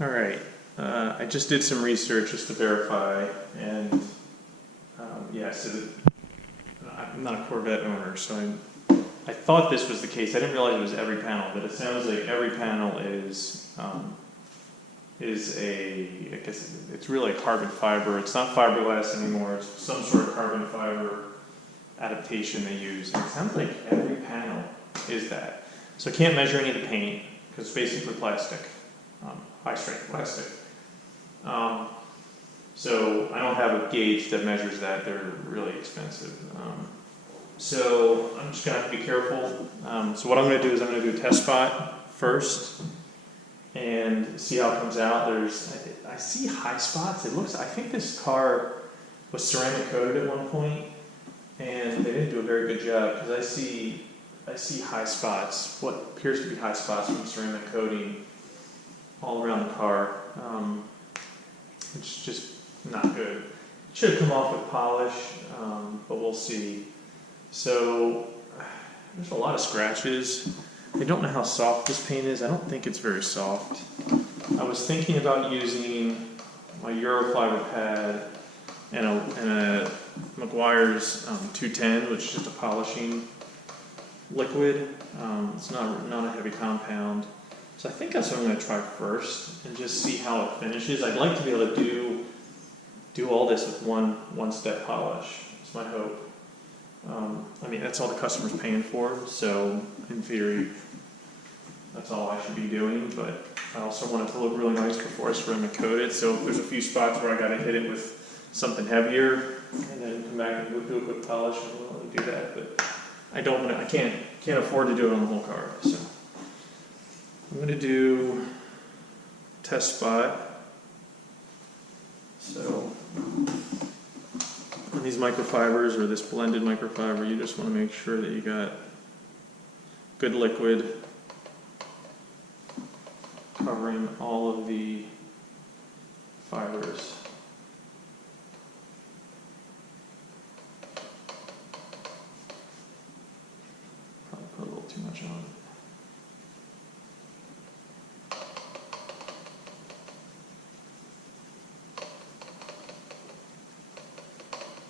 All right, I just did some research just to verify, and yeah, so I'm not a Corvette owner, so I thought this was the case. I didn't realize it was every panel, but it sounds like every panel is I guess it's really a carbon fiber. It's not fiberglass anymore. It's some sort of carbon fiber adaptation they use. And it sounds like every panel is that. So I can't measure any of the paint because it's basically plastic, high strength plastic. So I don't have a gauge that measures that. They're really expensive. So I'm just gonna have to be careful. So what I'm gonna do is I'm gonna do a test spot first and see how it comes out. I see high spots. I think this car was ceramic coated at one point, and they didn't do a very good job because I see high spots, what appears to be high spots from ceramic coating all around the car. It's just not good. It should have come off with polish, but we'll see. So there's a lot of scratches. I don't know how soft this paint is. I don't think it's very soft. I was thinking about using my Eurofiber pad and a McGuire's 210, which is just a polishing liquid. It's not a heavy compound. So I think that's what I'm going to try first and just see how it finishes. I'd like to be able to do all this with one step polish. It's my hope. I mean, that's all the customer's paying for, so in theory, that's all I should be doing, but I also want it to look really nice before I ceramic coat it, so if there's a few spots where I gotta hit it with something heavier, and then come back and do a quick polish, I'm willing to do that, but I can't afford to do it on the whole car, so. I'm gonna do test spot, so. On these microfibers, or this blended microfiber, you just want to make sure that you got good liquid covering all of the fibers. Probably put a little too much on.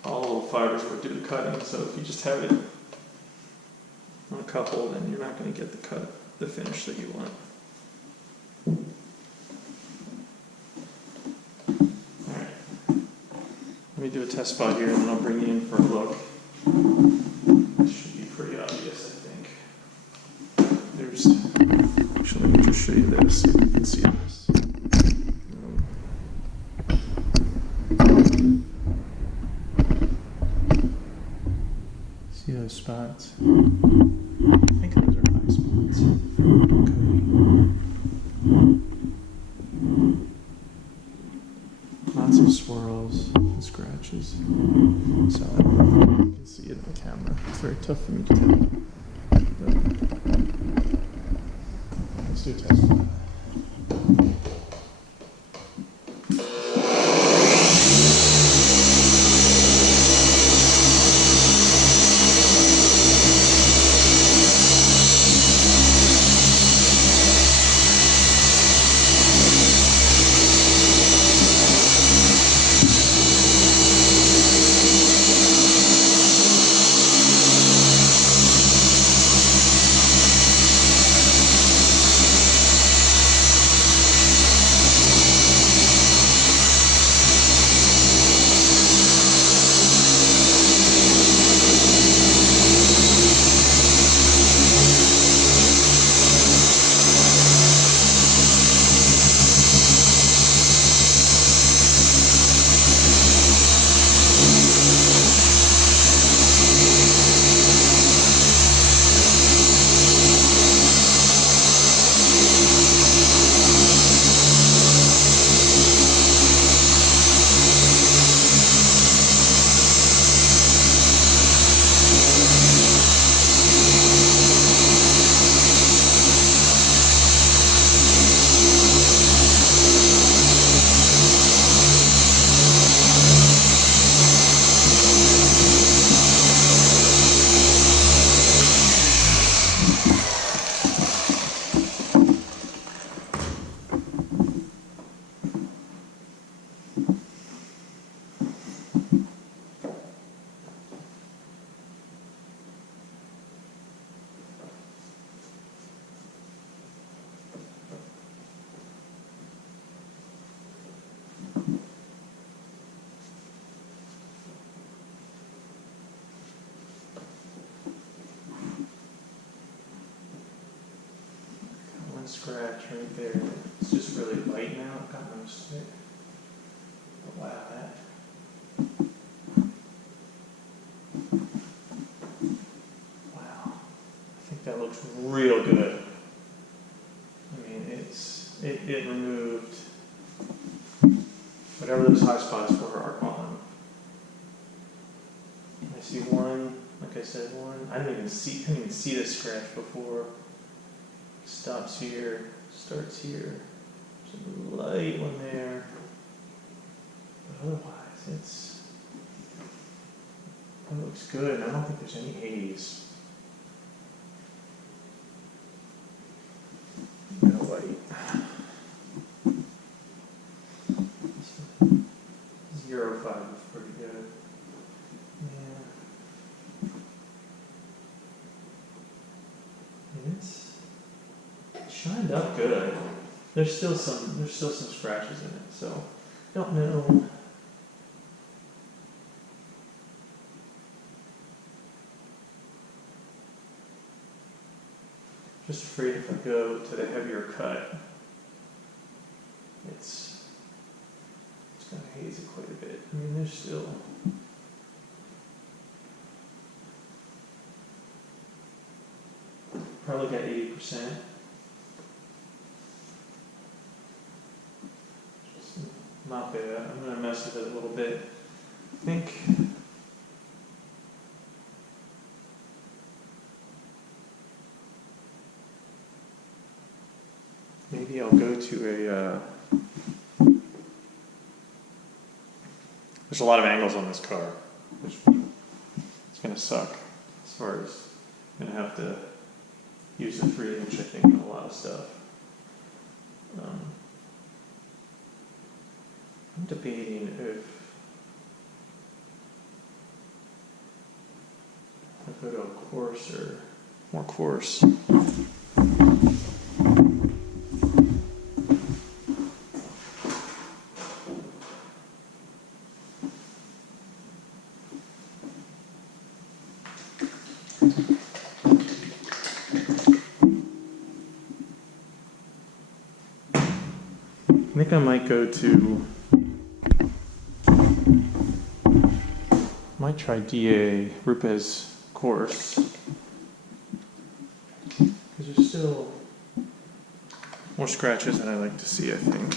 All the little fibers would do the cutting, so if you just have it on a couple, then you're not going to get the finish that you want. Alright, let me do a test spot here and then I'll bring you in for a look. This should be pretty obvious, I think. Actually, let me just show you this so you can see this. See those spots? I think those are high spots. Lots of swirls and scratches. So I don't know if you can see it on the camera. It's very tough for me to tell. But let's do a test. scratch right there. It's just really light now. I've got most of it. Oh, wow, that. Wow. I think that looks real good. I mean, it removed whatever those high spots were are gone. I see one, like I said, one. I couldn't even see the scratch before. Stops here, starts here. There's a light one there. But otherwise, it looks good. And I don't think there's any haze. No light. 0.5 is pretty good. Yeah. And it's shined up good. There's still some scratches in it, so don't know. Just afraid if I go to the heavier cut, it's going to haze it quite a bit. I mean, there's still probably got 80%. Not bad. I'm going to mess with it a little bit. I think maybe I'll go to there's a lot of angles on this car, which it's going to suck as far as I'm going to have to use the 3-inch, I think, on a lot of stuff. I'm debating if I go to a coarse or more coarse. I think I might go to, might try DA Rupes coarse, because there's still more scratches than I like to see, I think.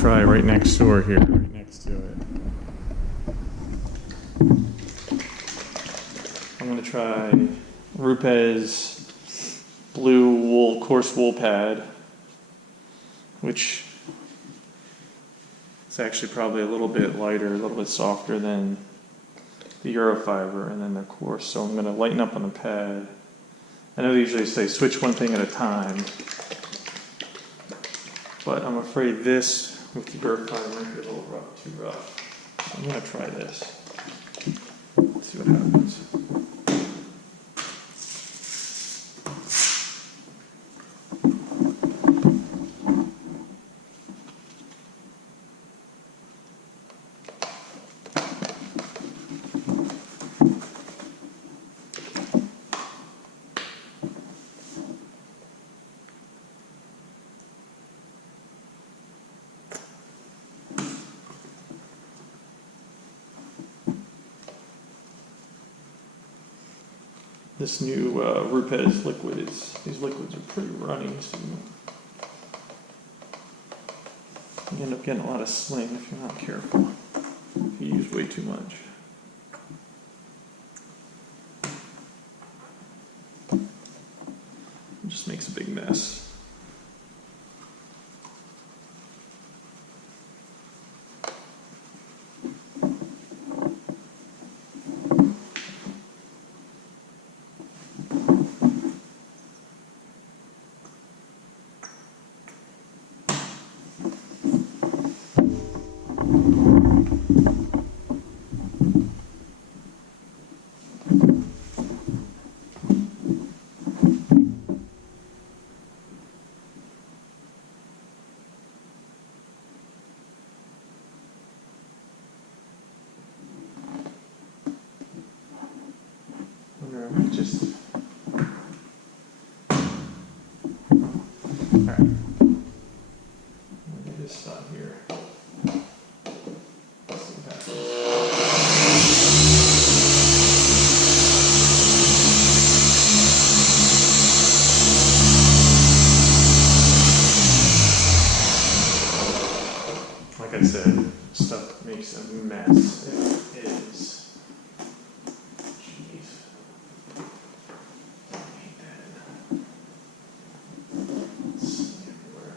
Try right next door here, right next to it. I'm going to try Rupes blue wool, coarse wool pad, which is actually probably a little bit lighter, a little bit softer than the Eurofiber and then the coarse. So I'm going to lighten up on the pad. I know they usually say switch one thing at a time, but I'm afraid this with the Eurofiber might be a little rough, too rough. So I'm going to try this. Let's see what happens. This new Rupes liquid these liquids are pretty runny, so you end up getting a lot of sling if you're not careful, if you use way too much. It just makes a big mess. Just alright. Let me just stop here. Let's see what happens. Like I said, stuff makes a mess. It is. Jeez. I hate that. It's everywhere.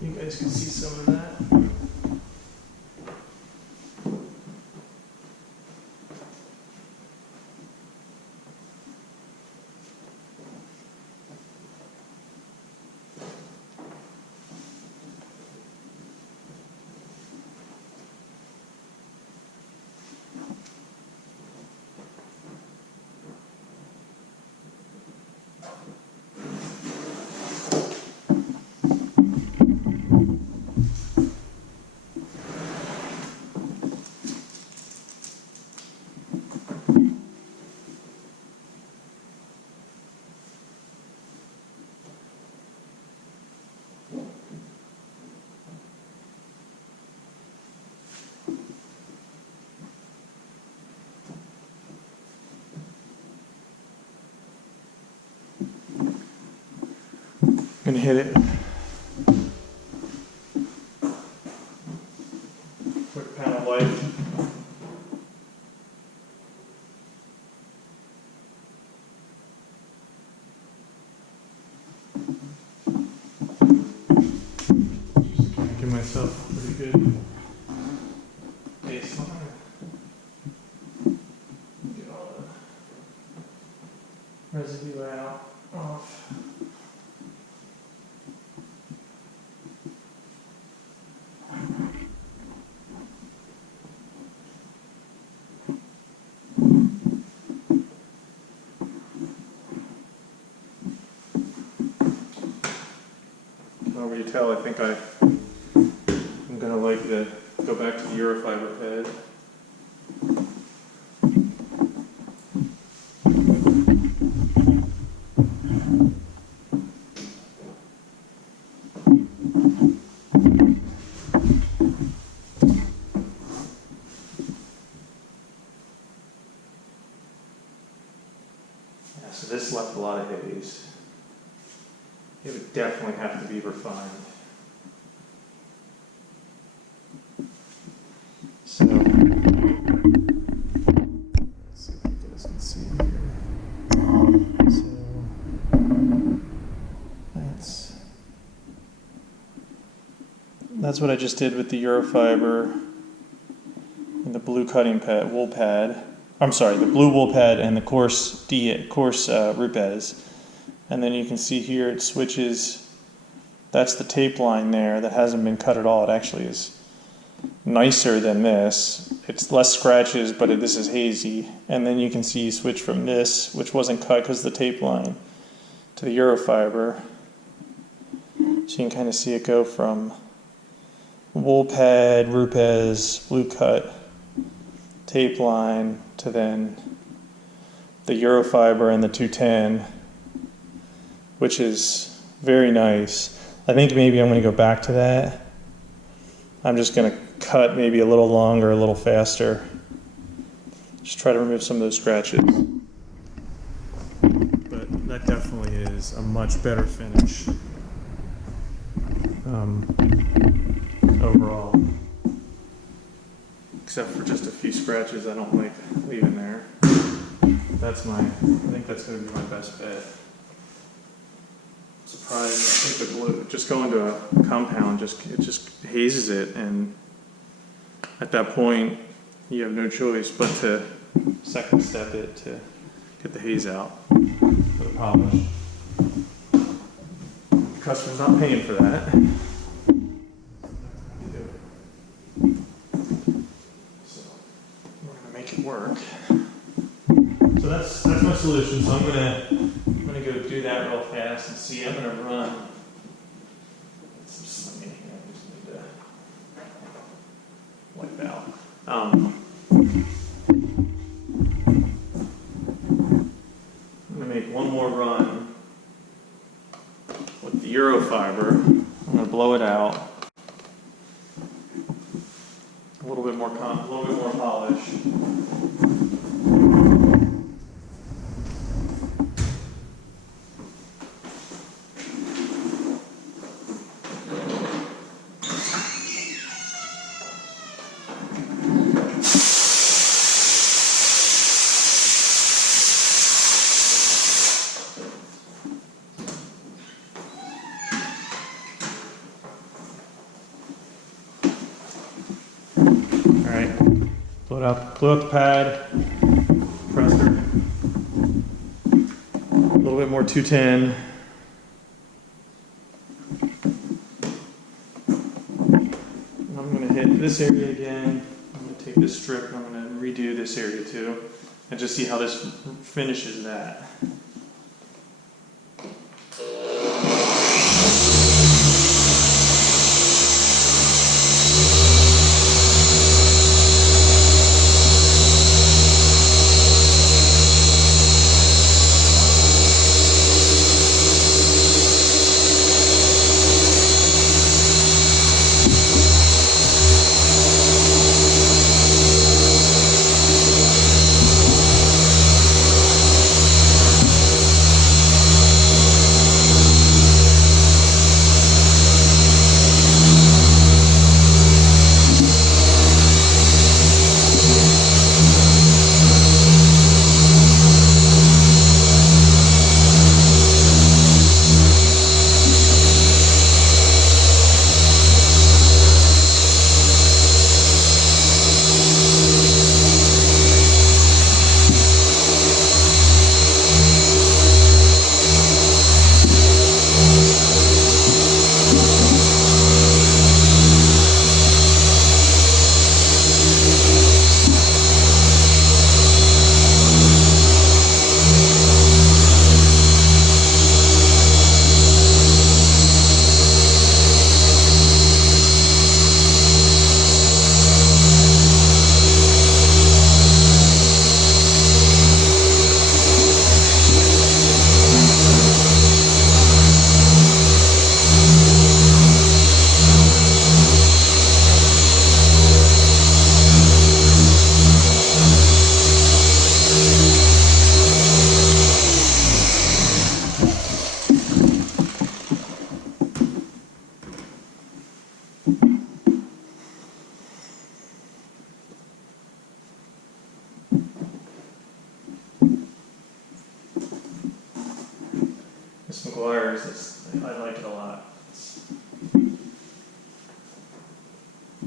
You guys can see some of that. I'm gonna hit it. Quick panel light. Give myself a pretty good baseline. Get all the residue out off. Over you tell, I think I'm gonna like to go back to the Eurofiber pad. Yeah, so this left a lot of haze. It would definitely have to be refined. So, let's see if you guys can see here. So, that's what I just did with the Eurofiber and the blue cutting pad, wool pad. I'm sorry, the blue wool pad and the coarse root pads. And then you can see here it switches. That's the tape line there that hasn't been cut at all. It actually is nicer than this. It's less scratches, but this is hazy. And then you can see you switch from this, which wasn't cut because of the tape line, to the Eurofiber. So you can kind of see it go from wool pad, Rupes, blue cut, tape line, to then the Eurofiber and the 210, which is very nice. I think maybe I'm going to go back to that. I'm just going to cut maybe a little longer, a little faster. Just try to remove some of those scratches. But that definitely is a much better finish overall. Except for just a few scratches I don't like leaving there. I think that's going to be my best bet. Surprised, I think the glue, just going to a compound, it just hazes it, and at that point you have no choice but to second step it to get the haze out for the polish. The customer's not paying for that. So we're going to make it work. So that's my solution. So I'm gonna go do that real fast and see. I'm gonna run. Get some slinging here. I just need to wipe out. I'm gonna make one more run with the Eurofiber. I'm gonna blow it out. A little bit more polish. Blow out the pad, pressure, a little bit more 210. And I'm going to hit this area again. I'm going to take this strip and I'm going to redo this area too, and just see how this finishes that. I like it a lot. It's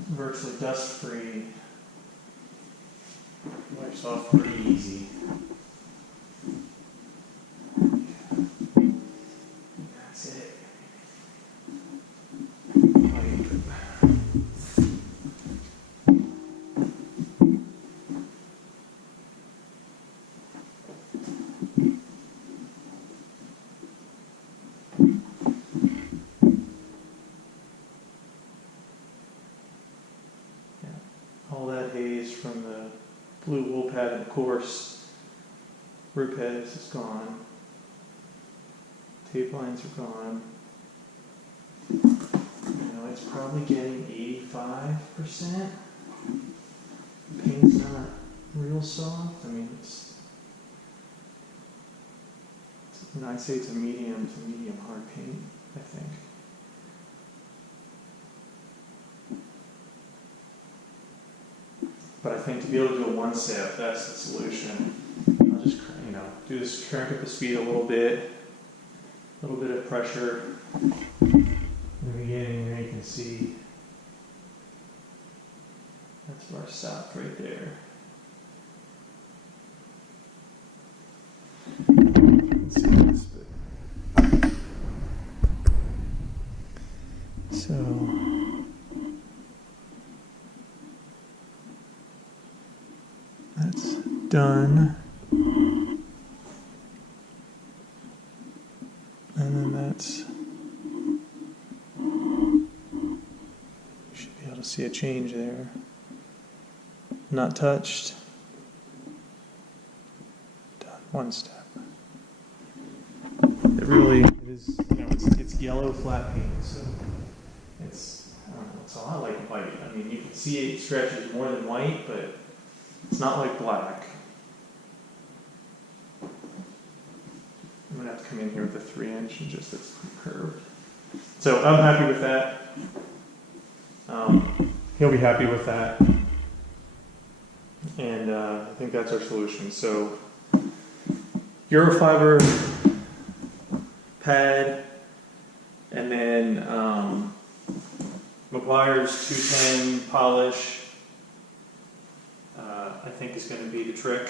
virtually dust-free. Wipes off pretty easy. That's it. blue wool pad and coarse. Root heads is gone. Tape lines are gone. It's probably getting 85%. Paint's not real soft. I mean, I'd say it's a medium to medium hard paint, I think. But I think to be able to do a one step, that's the solution. I'll just, do this, crank up the speed a little bit of pressure. In the beginning, there you can see that's where I stopped right there. Let's see this bit. So that's done. And then that's, you should be able to see a change there. Not touched. Done. One step. It really is, it's yellow flat paint, so it's, I don't know, it's a lot like white. I mean, you can see it stretches more than white, but it's not like black. I'm gonna have to come in here with a 3-inch and just it's curved. So I'm happy with that. He'll be happy with that. And I think that's our solution. So Eurofiber pad, and then McGuire's 210 polish, I think is going to be the trick.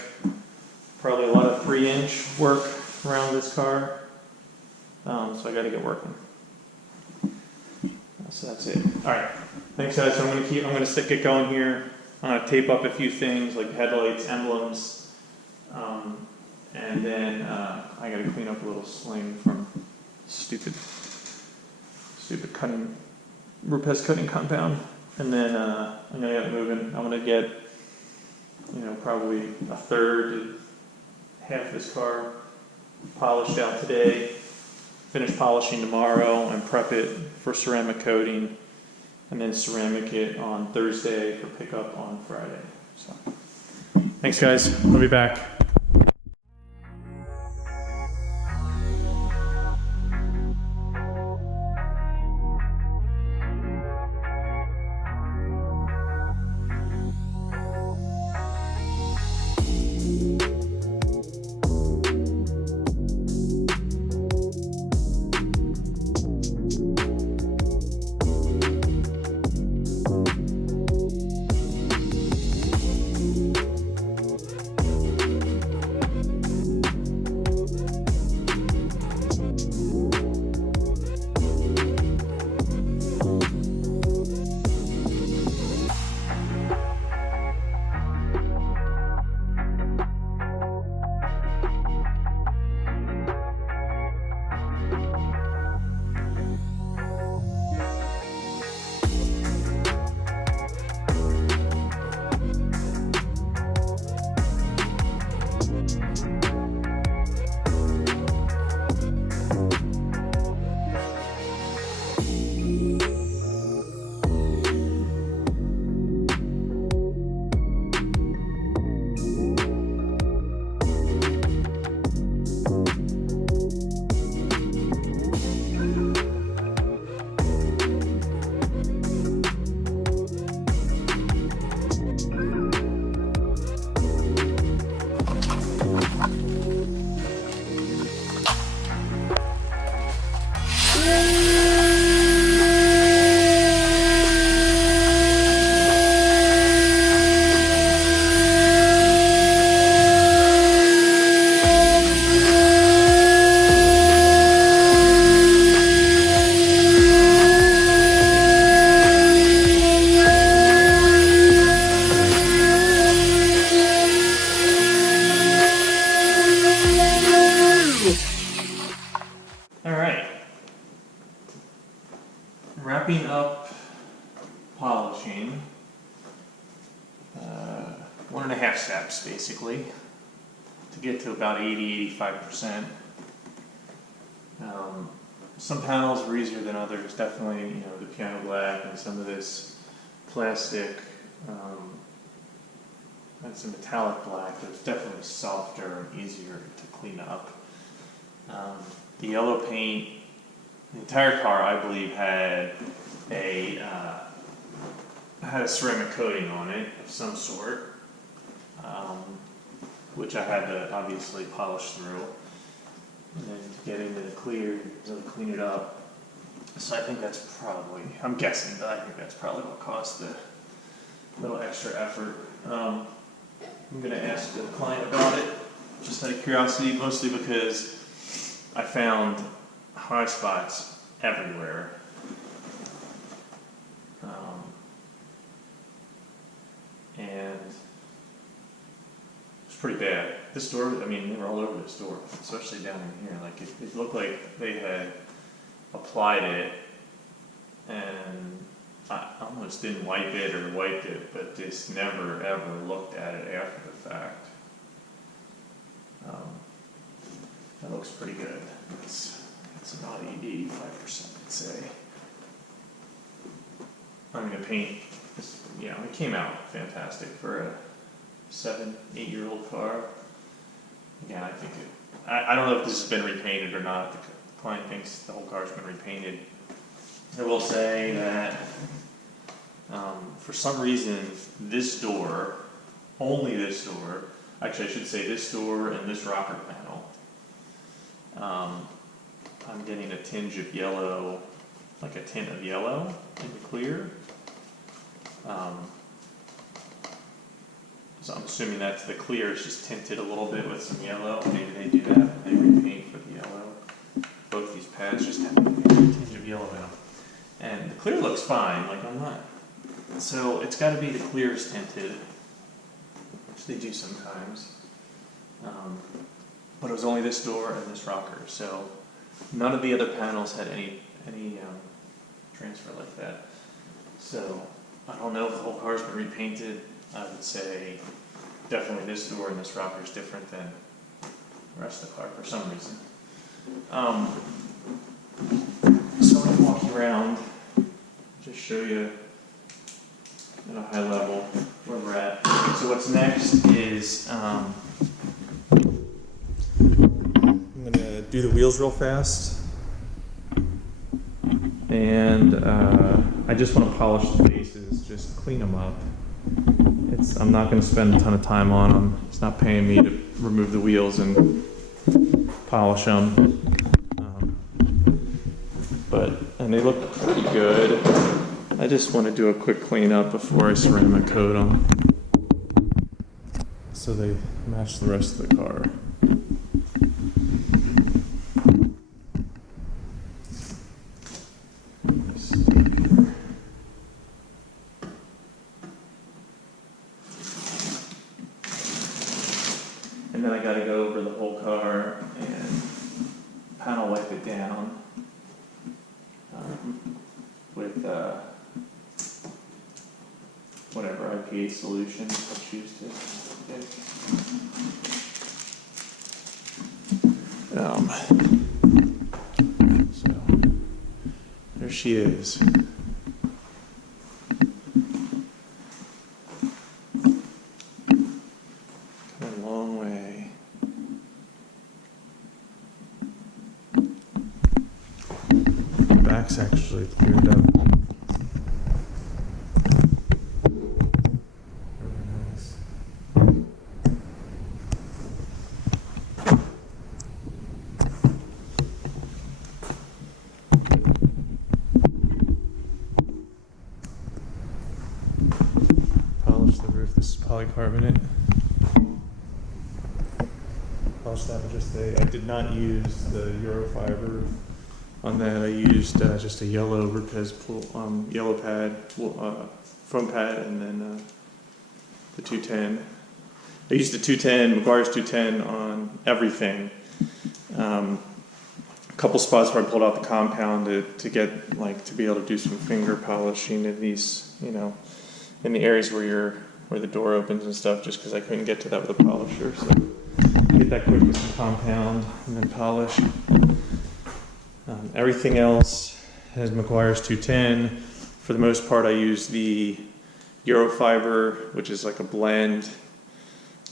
Probably a lot of 3-inch work around this car, so I got to get working. So that's it. All right, thanks guys. So I'm going to stick it going here. I'm going to tape up a few things like headlights, emblems, and then I got to clean up a little sling from stupid cutting, Rupes cutting compound, and then I'm going to get it moving. I'm going to get, probably a third to half of this car polished out today, finish polishing tomorrow, and prep it for ceramic coating, and then ceramic it on Thursday for pickup on Friday. So, thanks guys. I'll be back. Wrapping up polishing. 1.5 steps basically to get to about 80–85%. Some panels were easier than others. Definitely, you know, the piano black and some of this plastic and some metallic black. It was definitely softer and easier to clean up. The yellow paint, the entire car, I believe, had a ceramic coating on it of some sort, which I had to obviously polish through. And then to get into the clear, really clean it up. So I think that's probably, I'm guessing, but I think that's probably what caused the little extra effort. I'm going to ask the client about it, just out of curiosity, mostly because I found high spots everywhere. And it's pretty bad. This door, I mean, they were all over this door, especially down in here. Like, it looked like they had applied it and I almost didn't wipe it or wiped it, but just never ever looked at it after the fact. That looks pretty good. It's about 80–85%, I'd say. I mean, the paint, you know, it came out fantastic for a 7–8-year-old car. Again, I think I don't know if this has been repainted or not. The client thinks the whole car's been repainted. I will say that for some reason, this door, only this door, actually I should say this door and this rocker panel, I'm getting a tinge of yellow, like a tint of yellow in the clear. So I'm assuming that's the clear, it's just tinted a little bit with some yellow. Maybe they do that when they repaint for the yellow. Both these pads just have a tinge of yellow in them. And the clear looks fine, like I'm not. So it's got to be the clear's tinted, which they do sometimes. But it was only this door and this rocker, so none of the other panels had any transfer like that. So I don't know if the whole car's been repainted. I would say definitely this door and this rocker is different than the rest of the car for some reason. So I'm going to walk you around, just show you at a high level where we're at. So what's next is I'm going to do the wheels real fast, and I just want to polish the bases, just clean them up. I'm not going to spend a ton of time on them. It's not paying me to remove the wheels and polish them. And they look pretty good. I just want to do a quick cleanup before I ceramic coat them, so they match the rest of the car. And then I got to go over the whole car and panel wipe it down with whatever IPA solution I choose to pick. So there she is. Back's actually cleared up. Very nice. Polish the roof. This is polycarbonate. Polish that with just I did not use the Eurofiber. On that, I used just a yellow Rupes yellow pad, foam pad, and then the 210. I used the 210, McGuire's 210 on everything. A couple spots where I pulled out the compound to get to be able to do some finger polishing of these, in the areas where you're where the door opens and stuff, just because I couldn't get to that with a polisher. So get that quick with some compound and then polish. Everything else has McGuire's 210. For the most part, I use the Eurofiber, which is like a blend,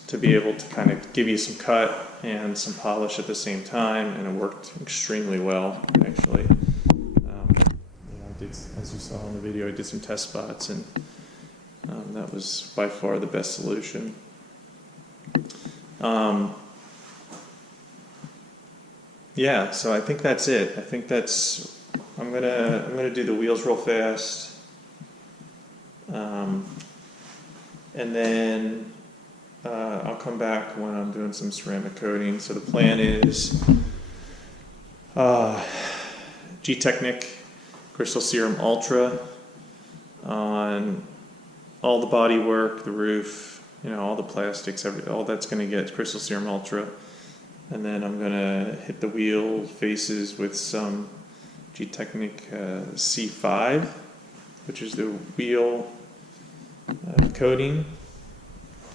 to be able to kind of give you some cut and some polish at the same time, and it worked extremely well, actually. I did, as you saw in the video, I did some test spots, and that was by far the best solution. Yeah, so I think that's it. I think that's, I'm gonna do the wheels real fast, and then I'll come back when I'm doing some ceramic coating. So the plan is Gtechniq Crystal Serum Ultra on all the body work, the roof, all the plastics, all that's going to get Crystal Serum Ultra. And then I'm going to hit the wheel faces with some Gtechniq C5, which is the wheel coating.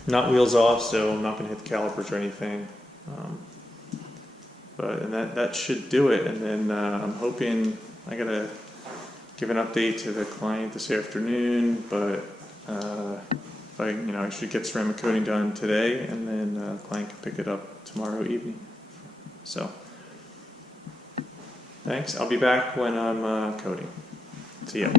Not wheels off, so I'm not going to hit the calipers or anything. And that should do it. And then I'm hoping, I got to give an update to the client this afternoon, but I should get ceramic coating done today, and then the client can pick it up tomorrow evening. So, thanks. I'll be back when I'm coating. See ya.